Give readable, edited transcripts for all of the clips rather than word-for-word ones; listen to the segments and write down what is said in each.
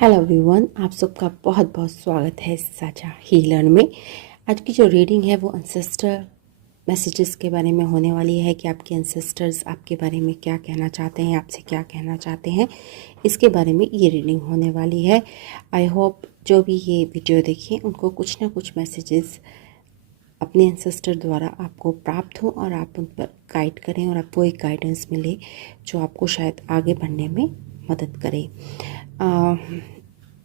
Hello everyone, आप सबका बहुत बहुत स्वागत है साझा हीलर में। आज की जो रीडिंग है वो एंसेस्टर मैसेजेस के बारे में होने वाली है कि आपके एंसेस्टर्स आपके बारे में क्या कहना चाहते हैं, आपसे क्या कहना चाहते हैं, इसके बारे में ये रीडिंग होने वाली है। आई होप जो भी ये वीडियो देखें उनको कुछ ना कुछ मैसेजेस अपने एंसेस्टर द्वारा आपको प्राप्त हो और आप उन पर गाइड करें और आपको एक गाइडेंस मिले जो आपको शायद आगे बढ़ने में मदद करे।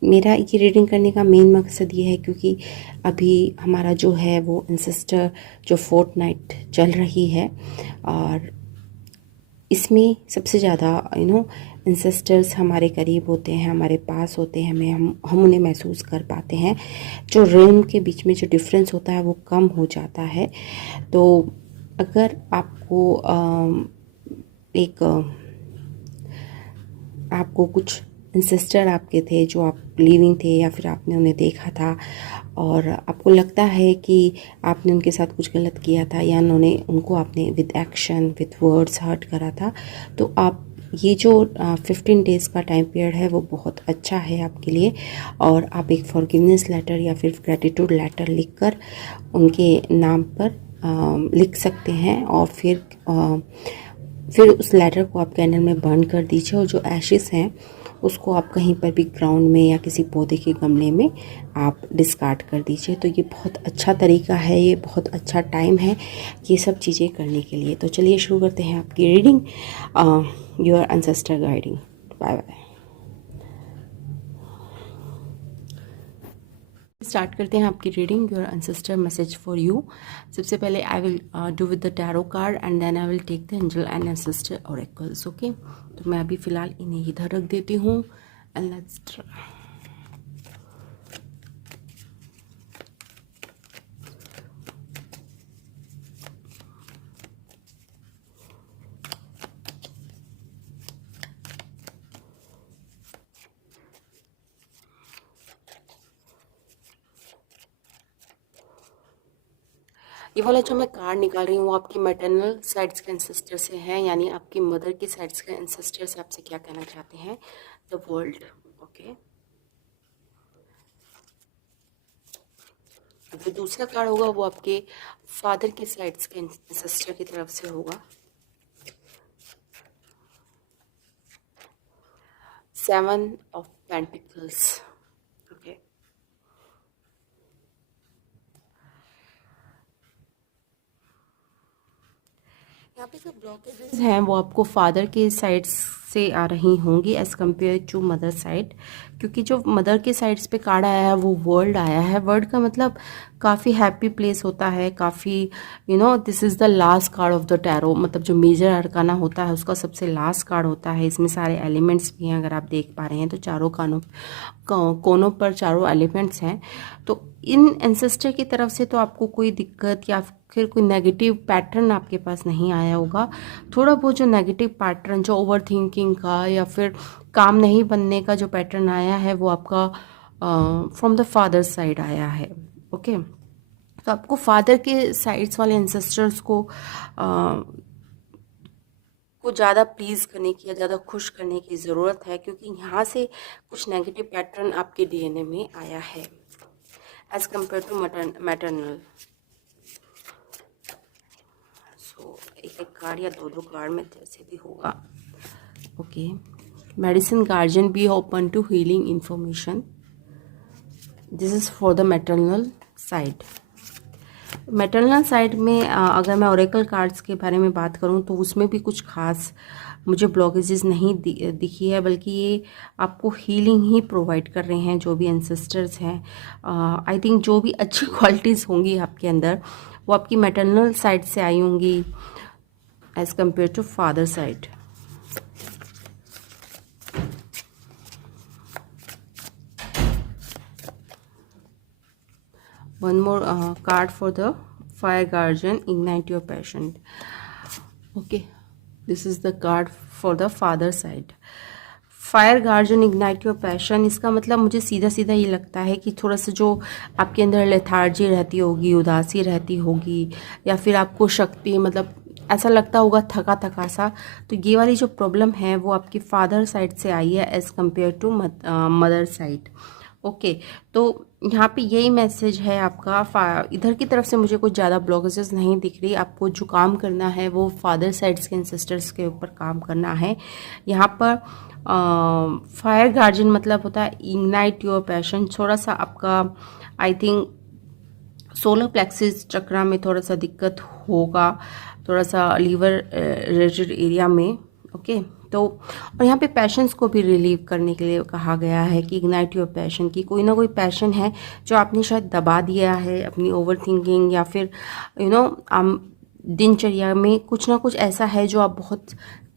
मेरा ये रीडिंग करने का मेन मकसद ये है क्योंकि अभी हमारा जो है वो एंसेस्टर जो फोर्टनाइट चल रही है और इसमें सबसे ज़्यादा एंसेस्टर्स हमारे करीब होते हैं, हमारे पास होते हैं, हम उन्हें महसूस कर पाते हैं। जो रेल्म के बीच में जो डिफरेंस होता है वो कम हो जाता है। तो अगर आपको आपको कुछ एंसेस्टर आपके थे जो आप लिविंग थे या फिर आपने उन्हें देखा था और आपको लगता है कि आपने उनके साथ कुछ गलत किया था या उनको आपने with action with words hurt करा था, तो आप ये जो 15 डेज़ का टाइम पीरियड है वो बहुत अच्छा है आपके लिए। और आप एक फॉरगिवनेस लेटर या फिर ग्रेटिट्यूड लेटर लिखकर उनके नाम पर लिख सकते हैं और फिर उस लेटर को आप कैंडल में बर्न कर दीजिए और जो एशेस हैं उसको आप कहीं पर भी ग्राउंड में या किसी पौधे के गमले में आप डिस्कार्ड कर दीजिए। तो ये बहुत अच्छा तरीका है, ये बहुत अच्छा टाइम है ये सब चीज़ें करने के लिए। तो चलिए शुरू करते हैं आपकी reading, your ancestor guiding. Bye bye. Start करते हैं आपकी reading, your ancestor message for you. सबसे पहले I will do with the tarot card and then I will take the angel and ancestor oracles. Okay, तो मैं अभी फ़िलहाल इन्हें इधर रख देती हूँ एंड लेट्स ट्राई। ये वाला जो मैं कार्ड निकाल रही हूँ वो आपकी मैटरनल साइड्स के एंसेस्टर से है, यानी आपकी मदर की साइड्स के एंसेस्टर से आपसे क्या कहना चाहते हैं, द वर्ल्ड। ओके, जो दूसरा कार्ड होगा वो आपके फादर की साइड्स के एंसेस्टर की तरफ से होगा। 7 ऑफ पेंटिकल्स। ओके, यहाँ पे जो ब्लॉकेजेस हैं वो आपको फादर के साइड से आ रही होंगी as compare to mother side, क्योंकि जो मदर के साइड्स पे कार्ड आया है वो वर्ल्ड आया है। वर्ल्ड का मतलब काफ़ी हैप्पी प्लेस होता है, काफ़ी this is the last card of the tarot, मतलब जो मेजर अरकाना होता है उसका सबसे लास्ट कार्ड होता है। इसमें सारे एलिमेंट्स भी हैं, अगर आप देख पा रहे हैं तो चारों कोनों पर चारों एलिमेंट्स हैं। तो इन एंसेस्टर की तरफ से तो आपको कोई दिक्कत या फिर कोई नेगेटिव पैटर्न आपके पास नहीं आया होगा। थोड़ा बहुत जो नेगेटिव पैटर्न, जो ओवर थिंकिंग का या फिर काम नहीं बनने का जो पैटर्न आया है वो आपका फ्रॉम द फादर साइड आया है। ओके, तो आपको फादर के साइड्स वाले एंसेस्टर्स को ज़्यादा प्लीज़ करने की या ज़्यादा खुश करने की ज़रूरत है, क्योंकि यहाँ से कुछ नेगेटिव पैटर्न आपके डीएनए में आया है एज कम्पेयर टू मैटरनल। सो एक एक कार्ड या दो दो कार्ड में जैसे भी होगा। Okay, medicine guardian be open to healing information, this is for the maternal side. Maternal side में अगर मैं ओरेकल कार्ड्स के बारे में बात करूं तो उसमें भी कुछ खास मुझे ब्लॉकेजेस नहीं दिखी है, बल्कि ये आपको हीलिंग ही प्रोवाइड कर रहे हैं जो भी एंसेस्टर्स हैं। आई थिंक जो भी अच्छी क्वालिटीज़ होंगी आपके अंदर वो आपकी मैटरनल साइड से आई होंगी as compare to father side. One more card for the fire guardian, ignite your passion. Okay, this is the card for the father side. Fire guardian ignite your passion, इसका मतलब मुझे सीधा सीधा ये लगता है कि थोड़ा सा जो आपके अंदर लेथार्जी रहती होगी, उदासी रहती होगी, या फिर आपको शक्ति मतलब ऐसा लगता होगा थका थका सा। तो ये वाली जो प्रॉब्लम है वो आपकी फादर साइड से आई है as compare to mother side. Okay, तो यहाँ पे यही मैसेज है आपका। इधर की तरफ से मुझे कुछ ज़्यादा ब्लॉकेजेस नहीं दिख रही। आपको जो काम करना है वो फादर साइड्स के एंसेस्टर्स के ऊपर काम करना है। यहाँ पर फायर गार्जियन मतलब होता है इग्नाइट योर पैशन। थोड़ा सा आपका आई थिंक सोलर प्लेक्सिस चक्रा में थोड़ा सा दिक्कत होगा, थोड़ा सा लीवर रिलेटेड एरिया में। ओके, तो और यहाँ पे पैशंस को भी रिलीव करने के लिए कहा गया है कि इग्नाइट योर पैशन, की कोई ना कोई पैशन है जो आपने शायद दबा दिया है अपनी ओवर थिंकिंग, या फिर दिनचर्या में कुछ ना कुछ ऐसा है जो आप बहुत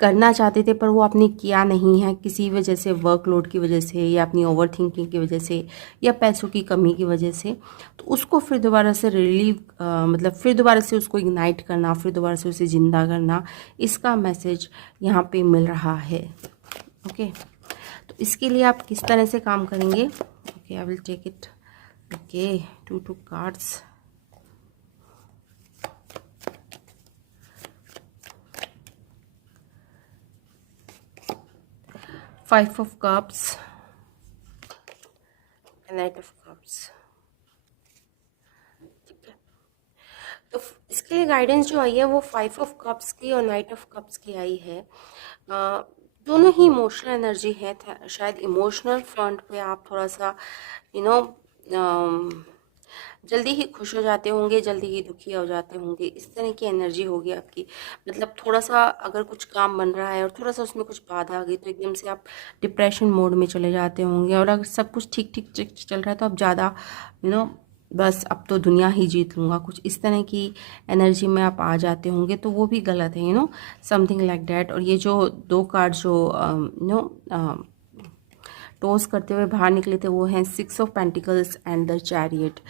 करना चाहते थे पर वो आपने किया नहीं है, किसी वजह से, वर्कलोड की वजह से, या अपनी ओवर थिंकिंग की वजह से, या पैसों की कमी की वजह से। तो उसको फिर दोबारा से रिलीव मतलब फिर दोबारा से उसको इग्नाइट करना, फिर दोबारा से उसे ज़िंदा करना, इसका मैसेज यहाँ पे मिल रहा है। ओके, तो इसके लिए आप किस तरह से काम करेंगे? Okay, I will take it. Okay, 2 cards. Five of Cups, Knight of Cups। ठीक है, तो इसके लिए गाइडेंस जो आई है वो 5 of Cups की और Knight of Cups की आई है। दोनों ही इमोशनल एनर्जी है। शायद इमोशनल फ्रंट पे आप थोड़ा सा जल्दी ही खुश हो जाते होंगे, जल्दी ही दुखी हो जाते होंगे, इस तरह की एनर्जी होगी आपकी। मतलब थोड़ा सा अगर कुछ काम बन रहा है और थोड़ा सा उसमें कुछ बाधा आ गई तो एकदम से आप डिप्रेशन मोड में चले जाते होंगे, और अगर सब कुछ ठीक ठीक ठीक चल रहा है तो आप ज़्यादा बस अब तो दुनिया ही जीत लूँगा, कुछ इस तरह की एनर्जी में आप आ जाते होंगे। तो वो भी गलत है, समथिंग लाइक डैट। और ये जो 2 कार्ड जो टॉस करते हुए बाहर निकले थे वो हैं 6 of pentacles and the chariot.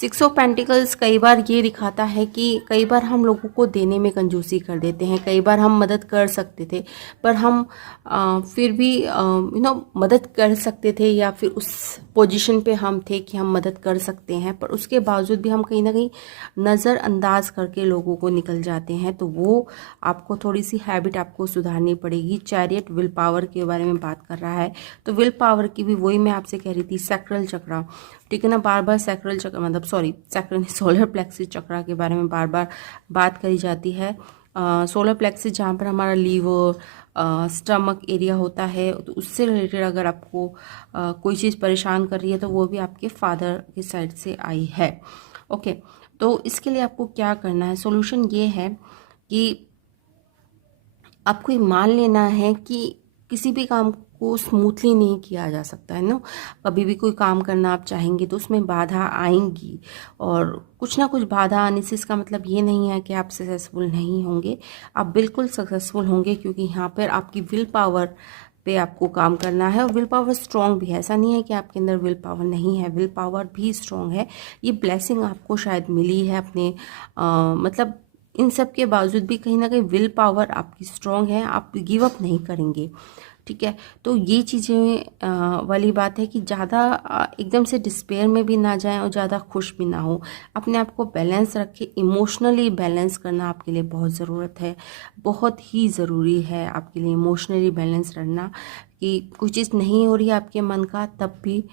6 of pentacles कई बार ये दिखाता है कि कई बार हम लोगों को देने में कंजूसी कर देते हैं। कई बार हम मदद कर सकते थे पर हम फिर भी मदद कर सकते थे, या फिर उस पोजीशन पे हम थे कि हम मदद कर सकते हैं, पर उसके बावजूद भी हम कहीं ना कहीं नज़रअंदाज करके लोगों को निकल जाते हैं। तो वो आपको थोड़ी सी हैबिट आपको सुधारनी पड़ेगी। चैरियट विल पावर के बारे में बात कर रहा है, तो विल पावर की भी वही मैं आपसे कह रही थी, सैक्रल चक्रा, ठीक है ना। बार बार सैक्रल चक्र मतलब सैक्रल सोलर प्लेक्सिस चक्रा के बारे में बार बार बात करी जाती है। सोलर प्लेक्सिस जहाँ पर हमारा लीवर स्टमक एरिया होता है, तो उससे रिलेटेड अगर आपको कोई चीज़ परेशान कर रही है तो वो भी आपके फादर की साइड से आई है। ओके, तो इसके लिए आपको क्या करना है? सॉल्यूशन ये है कि आपको ये मान लेना है कि किसी भी काम को स्मूथली नहीं किया जा सकता है ना। कभी भी कोई काम करना आप चाहेंगे तो उसमें बाधा आएंगी, और कुछ ना कुछ बाधा आने से इसका मतलब ये नहीं है कि आप सक्सेसफुल नहीं होंगे। आप बिल्कुल सक्सेसफुल होंगे, क्योंकि यहाँ पर आपकी विल पावर पे आपको काम करना है, और विल पावर स्ट्रॉन्ग भी है। ऐसा नहीं है कि आपके अंदर विल पावर नहीं है, विल पावर भी स्ट्रॉन्ग है। ये ब्लेसिंग आपको शायद मिली है अपने मतलब इन सब के बावजूद भी कहीं ना कहीं विल पावर आपकी स्ट्रॉन्ग है, आप गिव अप नहीं करेंगे, ठीक है। तो ये चीज़ें वाली बात है कि ज़्यादा एकदम से डिस्पेयर में भी ना जाएं और ज़्यादा खुश भी ना हो। अपने आप को बैलेंस रखें। इमोशनली बैलेंस करना आपके लिए बहुत ज़रूरत है, बहुत ही ज़रूरी है आपके लिए इमोशनली बैलेंस रहना। कि कोई चीज़ नहीं हो रही है आपके मन का तब भी,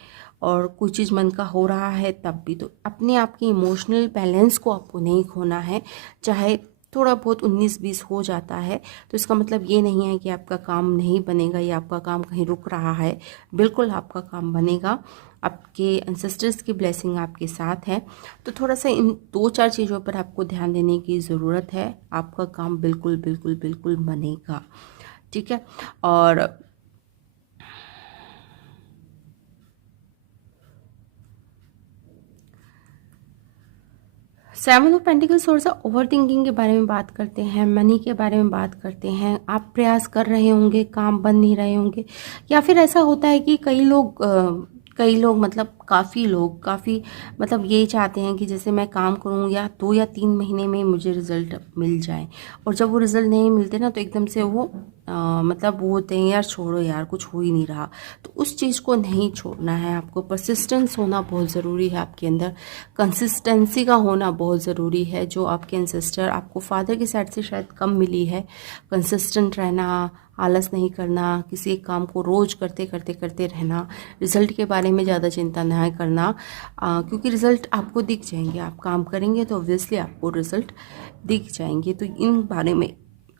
और कोई चीज़ मन का हो रहा है तब भी, तो अपने आप के इमोशनल बैलेंस को आपको नहीं खोना है। चाहे थोड़ा बहुत 19-20 हो जाता है तो इसका मतलब ये नहीं है कि आपका काम नहीं बनेगा या आपका काम कहीं रुक रहा है। बिल्कुल आपका काम बनेगा, आपके एंसेस्टर्स की ब्लेसिंग आपके साथ है। तो थोड़ा सा इन 2-4 चीज़ों पर आपको ध्यान देने की ज़रूरत है। आपका काम बिल्कुल बिल्कुल बिल्कुल बनेगा, ठीक है। और सेवन ऑफ पेंटिकल्स थोड़ा सा ओवर थिंकिंग के बारे में बात करते हैं, मनी के बारे में बात करते हैं। आप प्रयास कर रहे होंगे, काम बन नहीं रहे होंगे, या फिर ऐसा होता है कि कई लोग मतलब काफ़ी लोग काफ़ी मतलब यही चाहते हैं कि जैसे मैं काम करूं या 2 या 3 महीने में मुझे रिज़ल्ट मिल जाए, और जब वो रिज़ल्ट नहीं मिलते ना तो एकदम से वो मतलब वो होते हैं यार छोड़ो यार कुछ हो ही नहीं रहा। तो उस चीज़ को नहीं छोड़ना है आपको। परसिस्टेंस होना बहुत ज़रूरी है आपके अंदर, कंसिस्टेंसी का होना बहुत ज़रूरी है, जो आपके एंसेस्टर आपको फादर की साइड से शायद कम मिली है। कंसिस्टेंट रहना, आलस नहीं करना, किसी एक काम को रोज़ करते करते करते रहना, रिज़ल्ट के बारे में ज़्यादा चिंता ना करना, क्योंकि रिज़ल्ट आपको दिख जाएंगे। आप काम करेंगे तो ऑब्वियसली आपको रिज़ल्ट दिख जाएंगे। तो इन बारे में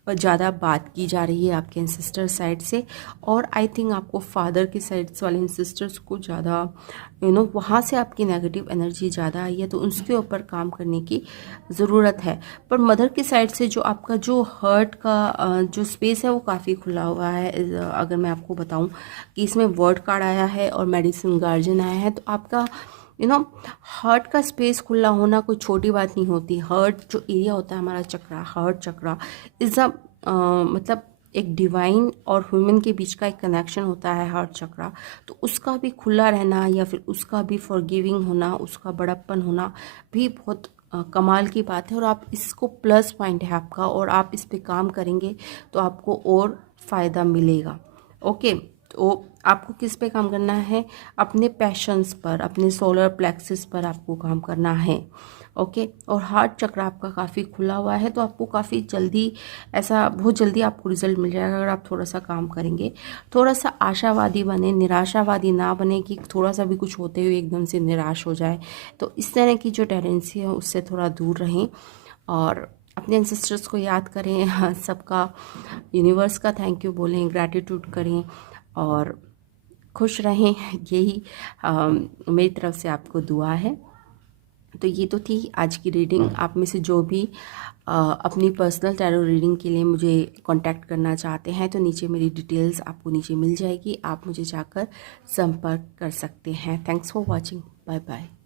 ज़्यादा बात की जा रही है आपके एंसेस्टर साइड से, और आई थिंक आपको फादर की साइड वाले एंसेस्टर्स को ज़्यादा वहाँ से आपकी नेगेटिव एनर्जी ज़्यादा आई है, तो उसके ऊपर काम करने की ज़रूरत है। पर मदर की साइड से जो आपका जो हर्ट का जो स्पेस है वो काफ़ी खुला हुआ है। अगर मैं आपको बताऊं कि इसमें वर्ड कार्ड आया है और मेडिसिन गार्जियन आया है, तो आपका हर्ट का स्पेस खुला होना कोई छोटी बात नहीं होती। हर्ट जो एरिया होता है हमारा चक्रा, हर्ट चक्रा इज़ अ मतलब एक डिवाइन और ह्यूमन के बीच का एक कनेक्शन होता है हार्ट चक्रा। तो उसका भी खुला रहना या फिर उसका भी फॉरगिविंग होना, उसका बड़प्पन होना भी बहुत कमाल की बात है, और आप इसको प्लस पॉइंट है आपका, और आप इस पे काम करेंगे तो आपको और फ़ायदा मिलेगा। ओके, तो आपको किस पे काम करना है? अपने पैशंस पर, अपने सोलर प्लेक्सिस पर आपको काम करना है। ओके, और हार्ट चक्र आपका काफ़ी खुला हुआ है, तो आपको काफ़ी जल्दी ऐसा बहुत जल्दी आपको रिजल्ट मिल जाएगा अगर आप थोड़ा सा काम करेंगे। थोड़ा सा आशावादी बने, निराशावादी ना बने कि थोड़ा सा भी कुछ होते हुए एकदम से निराश हो जाए। तो इस तरह की जो टेंडेंसी है उससे थोड़ा दूर रहें, और अपने एंसेस्टर्स को याद करें, सबका यूनिवर्स का थैंक यू बोलें, ग्रैटिट्यूड करें और खुश रहें। यही मेरी तरफ से आपको दुआ है। तो ये तो थी आज की रीडिंग। आप में से जो भी अपनी पर्सनल टैरो रीडिंग के लिए मुझे कांटेक्ट करना चाहते हैं तो नीचे मेरी डिटेल्स आपको नीचे मिल जाएगी, आप मुझे जाकर संपर्क कर सकते हैं। Thanks for watching, bye bye.